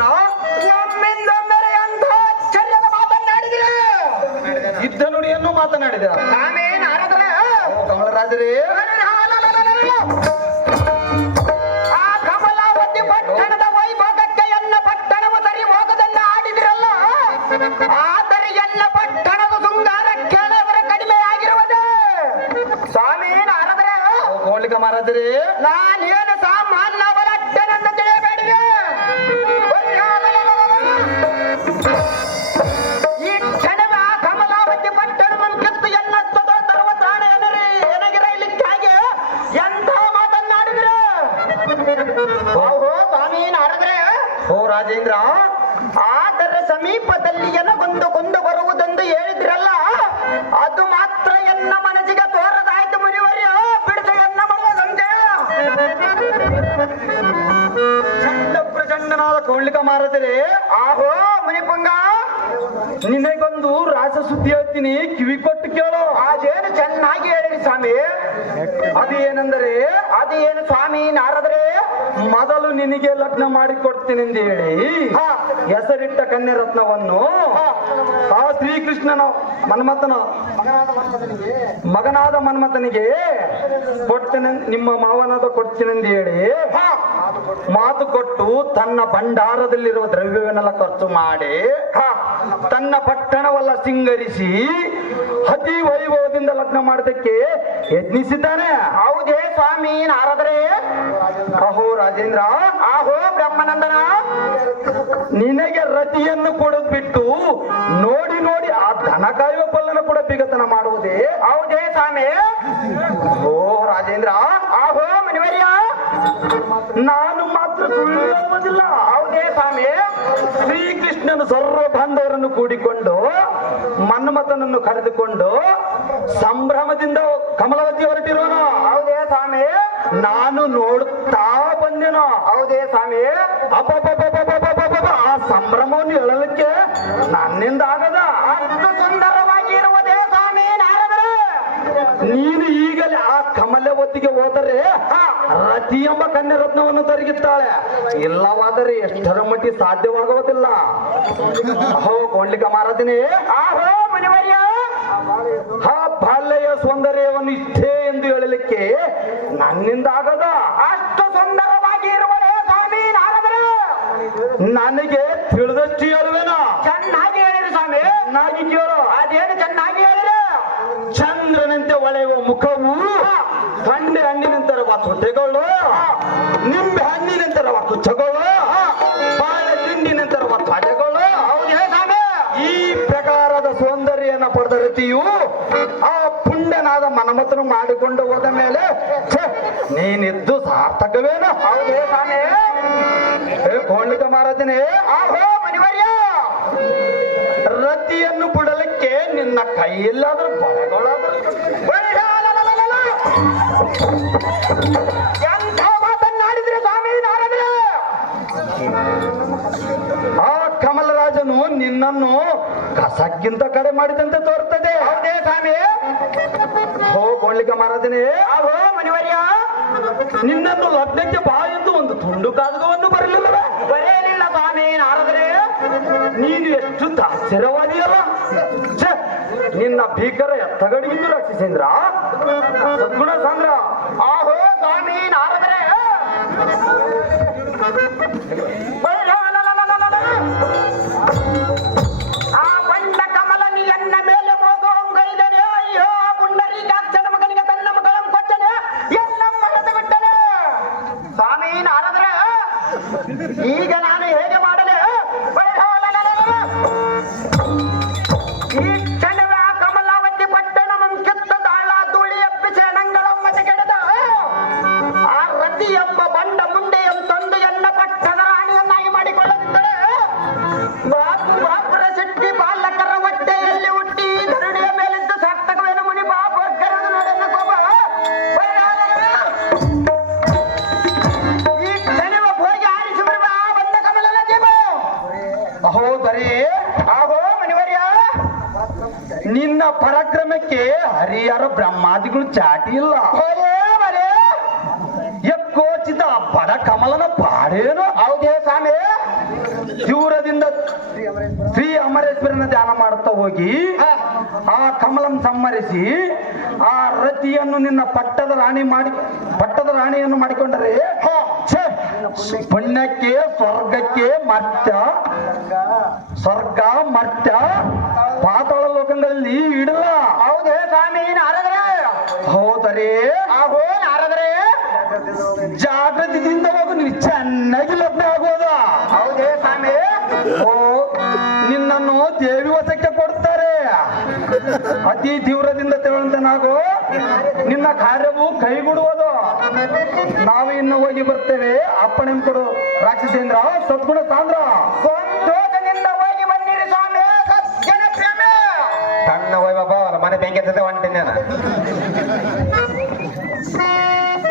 ರಾಜೇಂದ್ರ ಅಂತ ಆಶ್ಚರ್ಯದ ಮಾತನ್ನಾಡಿದಿರ ಇದ್ದ ನುಡಿಯನ್ನು ಮಾತನಾಡಿದ ನಾನೇನು ಆರಾಧನೆ ಕಮಲರಾಜರೇ ಆ ಕಮಲಾವತಿ ಪಟ್ಟಣದ ವೈಭೋಗಕ್ಕೆ ಎನ್ನ ಪಟ್ಟಣವು ಸರಿ ಹೋಗದನ್ನ ಆಡಿದಿರಲ್ಲ ಆದರೆ ಎನ್ನ ಪಟ್ಟಣದ ಶೃಂಗಾರ ಕೇಳವರ ಕಡಿಮೆ ಆಗಿರುವುದು ಸ್ವಾಮಿ ಆರಾಧನೆ ಕೋಳಿಕ ಮಹಾರಾಜರೇ ನಾನೇನು ಸಾಮಾನ್ಯ ಬಲಟ್ಟನಂತ ತಿಳಿಯಬೇಡಿದೆ ಈ ಕ್ಷಣದ ಕಮಲಾವತಿ ಪಟ್ಟಣವನ್ನು ಕಿತ್ತು ಎನ್ನ ತರುವ ಪ್ರಾಣ ಏನಾಗಿರಲಿಕ್ಕಾಗಿ ಎಂಥ ಮಾತನ್ನಾಡಿದ್ರೆ ಓಹೋ ಸ್ವಾಮಿ ನಾರದ್ರೆ ಓ ರಾಜೇಂದ್ರ ಅದರ ಸಮೀಪದಲ್ಲಿ ಎನಗೊಂದು ಕೊಂದು ಬರುವುದೆಂದು ಹೇಳಿದ್ರಲ್ಲ ಅದು ಮಾತ್ರ ಎನ್ನ ಮನಸ್ಸಿಗೆ ತೋರದಾಯ್ತು ಮುನಿವರ್ಯ ಬಿಡಿಸ ಎನ್ನ ಮನದಂತೆ ಚಂಡ ಪ್ರಚಂಡನಾದ ಕೋಳಿಕ ಮಹಾರಾಜರೇ ಆಹೋ ಮುನಿಪುಂಗ ನಿನಗೊಂದು ರಾಜ ಸುದ್ದಿ ಹೇಳ್ತೀನಿ ಕಿವಿ ಕೊಟ್ಟು ಕೇಳೋ ಅದೇನು ಚೆನ್ನಾಗಿ ಹೇಳಿರಿ ಸ್ವಾಮಿ ಅದೇನೆಂದರೆ ಅದೇನು ಸ್ವಾಮಿ ನಾರದ್ರೆ ಮೊದಲು ನಿನಗೆ ಲಗ್ನ ಮಾಡಿಕೊಡ್ತೀನೆಂದು ಹೇಳಿ ಹೆಸರಿಟ್ಟ ಕನ್ಯಾ ರತ್ನವನ್ನು ಆ ಶ್ರೀಕೃಷ್ಣನ ಮಗನಾದ ಮನ್ಮಥನಿಗೆ ಕೊಡ್ತೇನೆ, ನಿಮ್ಮ ಮಾವನಾದ ಕೊಡ್ತೀನೆಂದು ಹೇಳಿ ಮಾತು ಕೊಟ್ಟು ತನ್ನ ಭಂಡಾರದಲ್ಲಿರುವ ದ್ರವ್ಯವನ್ನೆಲ್ಲ ಖರ್ಚು ಮಾಡಿ ತನ್ನ ಪಟ್ಟಣವೆಲ್ಲ ಸಿಂಗರಿಸಿ ಅತಿ ವೈಭವದಿಂದ ಲಗ್ನ ಮಾಡೋದಕ್ಕೆ ಯತ್ನಿಸಿದ್ದಾನೆ. ಹೌದೇ ಸ್ವಾಮಿ ನಾರದ್ರೆ ಅಹೋ ರಾಜೇಂದ್ರ ಆಹೋ ಬ್ರಹ್ಮನಂದನ ನಿನಗೆ ರತಿಯನ್ನು ಕೊಡೋದ್ ಬಿಟ್ಟು ನೋಡಿ ನೋಡಿ ಆ ದನ ಕಾಯುವ ಪಲ್ಲನ ಕೂಡ ಬಿಗತನ ಮಾಡುವುದೇ. ಹೌದೇ ಸ್ವಾಮಿ ಓ ರಾಜೇಂದ್ರ ಆಹೋ ಮನಿವರ್ಯ ನಾನು ಮಾತ್ರ ಸುಳ್ಳು ಹೇಳುವುದಿಲ್ಲ. ಹೌದೇ ಸ್ವಾಮಿ ಶ್ರೀಕೃಷ್ಣನು ಸರ್ವ ಬಾಂಧವರನ್ನು ಕೂಡಿಕೊಂಡು ಮನ್ಮಥನನ್ನು ಕರೆದುಕೊಂಡು ಸಂಭ್ರಮದಿಂದ ಕಮಲವತಿ ಹೊರಟಿರೋನು. ಹೌದೇ ಸ್ವಾಮಿ ನಾನು ನೋಡುತ್ತಾ ಬಂದೆನೋ. ಹೌದೇ ಸ್ವಾಮಿ ಅಬ್ಬಬ್ಬಬ್ಬಬ್ಬಬ್ಬಬ್ಬಬ್ಬ, ಆ ಸಂಭ್ರಮವನ್ನು ಹೇಳಲಿಕ್ಕೆ ನನ್ನಿಂದ ಆಗದ. ಅಷ್ಟು ಸುಂದರವಾಗಿ ಇರುವುದೇ ಸ್ವಾಮಿ ನಾರದರೆ ನೀನು ಈಗಲೇ ಆ ಕಮಲವತಿಗೆ ಹೋದರೆ ರತಿ ಎಂಬ ಕನ್ಯಾ ರತ್ನವನ್ನು ತರಗಿತ್ತಾಳೆ. ಇಲ್ಲವಾದರೆ ಎಷ್ಟರ ಮಟ್ಟಿಗೆ ಸಾಧ್ಯವಾಗುವುದಿಲ್ಲ. ಅಹೋ ಕೊಂಡ್ಲಿಕ ಮಹಾರಾಜನೇ ಆಹೋ ಮನಿವರ್ಯ ಆ ಬಾಲ್ಯ ಸೌಂದರ್ಯವನ್ನು ಇಷ್ಟೇ ಎಂದು ಹೇಳಲಿಕ್ಕೆ ನನ್ನಿಂದ ಆಗದ. ಅಷ್ಟು ಸುಂದರವಾಗಿ ಇರುವುದೇ ಸ್ವಾಮಿ ನಾರದರೆ ನನಗೆ ತಿಳಿದಷ್ಟು ಹೇಳುವೇನೋ. ಚೆನ್ನಾಗಿ ಹೇಳಿರಿ ಸ್ವಾಮಿ ಚೆನ್ನಾಗಿ ಕೇಳು. ಅದೇನು ಚೆನ್ನಾಗಿ ಹೇಳಿರಿ ಚಂದ್ರನಂತೆ ಹೊಳೆಯುವ ಮುಖವು, ಹಣ್ಣೆ ಹಣ್ಣಿನಂತರ ತುಟಿಗಳು, ನಿಂಬೆ ಹಣ್ಣಿನಂತರ ಕುಚ್ಚಗಳು, ಬಾಳೆ ತಿಂಡಿನಂತರ ತ್ವಚೆಗಳು. ಹೌದೇ ಸ್ವಾಮಿ ಈ ಪ್ರಕಾರದ ಸೌಂದರ್ಯನ ಪಡೆದ ರತಿಯು ಆ ಪುಂಡನಾದ ಮನ್ಮಥನು ಮಾಡಿಕೊಂಡು ಹೋದ ಮೇಲೆ ನೀನಿದ್ದು ಸಾರ್ಥಕವೇನು? ಹೌದೇ ಸ್ವಾಮಿ ಕೊಂಡ್ಲಿಕ ಮಹಾರಾಜನೇ ಆಹೋ ಮನಿವರ್ಯ ರತಿಯನ್ನು ಬಿಡಲಿಕ್ಕೆ ನಿನ್ನ ಕೈಯಲ್ಲಾದ್ರೂ ಬರಗಳಾದ್ರೂ ಎಂಥ ಮಾತನ್ನಾಡಿದ್ರೆ ಸ್ವಾಮಿ ನಾರದ್ರೆ ಆ ಕಮಲರಾಜನು ನಿನ್ನನ್ನು ಕಸಕ್ಕಿಂತ ಕಡೆ ಮಾಡಿದಂತೆ ತೋರ್ತದೆ. ಹೌದೇ ಸ್ವಾಮಿ ಹೋ ಕೊಂಡ್ಲಿಕ ಮಹಾರಾಜನೇ ಆಹೋ ಮನಿವರ್ಯ ನಿನ್ನನ್ನು ಲಗ್ನಕ್ಕೆ ಬಾ ಎಂದು ಒಂದು ತುಂಡು ಕಾಗದವನ್ನು ಬರಲಿಲ್ಲವೇ? ಬರೆಯಲಿಲ್ಲ ಸ್ವಾಮಿ ನಾರದ್ರೆ ನೀನು ಎಷ್ಟು ತಾತ್ಸರ್ಯವಾದಿಯಲ್ಲ. ನಿನ್ನ ಭೀಕರ ಎತ್ತಗಡಿಗಿದ್ದು ರಾಕ್ಷಸೇಂದ್ರ ಸದ್ಗುಣ ಸಾಂದ್ರ. ಆಹೋ ಸ್ವಾಮಿ ನಾರದ್ರೆ ಆ ಬಂಡ ಕಮಲನಿ ಎನ್ನ ಮೇಲೆ ಮೋಗೈದನೆ ಅಯ್ಯೋ ಪುಂಡರೀಕಾಕ್ಷನ ಮಗನಿಗೆ ತನ್ನ ಮಗಳನ್ನು ಕೊಟ್ಟನೆ ಎಲ್ಲ ಮರೆತು ಬಿಟ್ಟನೆ ಸ್ವಾಮಿ ನಾರದ್ರೆ ಈಗ ನಾನು ಹೇಗೆ ಮಾಡಲೆ ಈ ಕ್ಷಣವೇ ಆ ಕಮಲಾವತಿ ಪಟ್ಟಣವನ್ನು ಕಿತ್ತ ದಾಳ ಧೂಳಿ ಎಪ್ಪಿಸಿ ಅನಂಗಳಮ್ಮ ತೆಗೆದ ಆ ರತಿ ಎಂಬ ಬಂಡ ಮುಂಡೆಯನ್ನು ತಂದು ಎನ್ನ ಪಟ್ಟಣ ರಾಣಿಯನ್ನಾಗಿ ಮಾಡಿಕೊಳ್ಳುತ್ತಿದ್ದರೆ ಬಾಪುರ ಶೆಟ್ಟಿ ಬಾಲಕರ ಹೊಟ್ಟೆಯಲ್ಲಿ ಹುಟ್ಟಿ ಧರಣಿಯ ಮೇಲಿದ್ದು ಸಾರ್ಥಕವೇನು ಮುನಿ ಬಾಪರ್ಗರ ನಡೆದ ಕೋಪ ಈ ಕ್ಷಣವ ಹೋಗಿ ಆರಿಸಿ ಬರುವ ಆ ಬಂದ ಕಮಲನ ಜೀವ. ಅಹೋ ಬರೀ ಆಹೋ ಮನಿವರ್ಯ ನಿನ್ನ ಪರಾಕ್ರಮಕ್ಕೆ ಹರಿಹರ ಬ್ರಹ್ಮಾದಿಗಳು ಚಾಟಿ ಇಲ್ಲ. ಎಕ್ಕೋಚಿತ ಬಡ ಕಮಲನ ಪಾಡೇನು? ಹೌದೇ ಸ್ವಾಮಿ ದೂರದಿಂದ ಶ್ರೀ ಅಮರೇಶ್ವರನ ಧ್ಯಾನ ಮಾಡುತ್ತಾ ಹೋಗಿ ಆ ಕಮಲಂ ಸಂಹರಿಸಿ ಆ ರತಿಯನ್ನು ನಿನ್ನ ಪಟ್ಟದ ರಾಣಿಯನ್ನು ಮಾಡಿಕೊಂಡರೆ ಛೆ, ಪುಣ್ಯಕ್ಕೆ ಸ್ವರ್ಗಕ್ಕೆ ಮರ್ತ್ಯ ಪಾತಾಳ ಲೋಕಗಳಲ್ಲಿ ಇಡಲ್ಲ. ಹೌದೇ ಸ್ವಾಮಿ ನಾರದ್ರೆ? ಹೌದರೆ ಆಹೋ ನಾರದ್ರೆ? ಜಾಗೃತಿಯಿಂದ ಹೋಗು, ನೀವು ಚೆನ್ನಾಗಿ ಲಗ್ನ ಆಗೋದ. ಹೌದೇ ಸ್ವಾಮಿ? ಓ, ನಿನ್ನನ್ನು ದೇವಿ ವಶಕ್ಕೆ ಕೊಡ್ತಾರೆ. ಅತಿ ತೀವ್ರದಿಂದ ತಿಳುವಂತನಾಗು, ನಿನ್ನ ಕಾರ್ಯವು ಕೈಗೂಡುವುದು. ನಾವು ಇನ್ನು ಹೋಗಿ ಬರ್ತೇವೆ. ಅಪ್ಪಣೆ ಕೊಡು ರಾಕ್ಷಸೇಂದ್ರ, ಸದ್ಗುಣ ಸಾಂದ್ರ. ಸಂತೋಷದಿಂದ ಹೋಗಿ ಬನ್ನಿರಿ ಸ್ವಾಮಿ. ಸಜ್ಜನ ಪ್ರೇಮ ಸಣ್ಣ ಹೋಯ್ ಬಾಬಾ ಮನೆ ಬೆಂಕಿ ಹೊಂಟೇನೆ ನಾನು.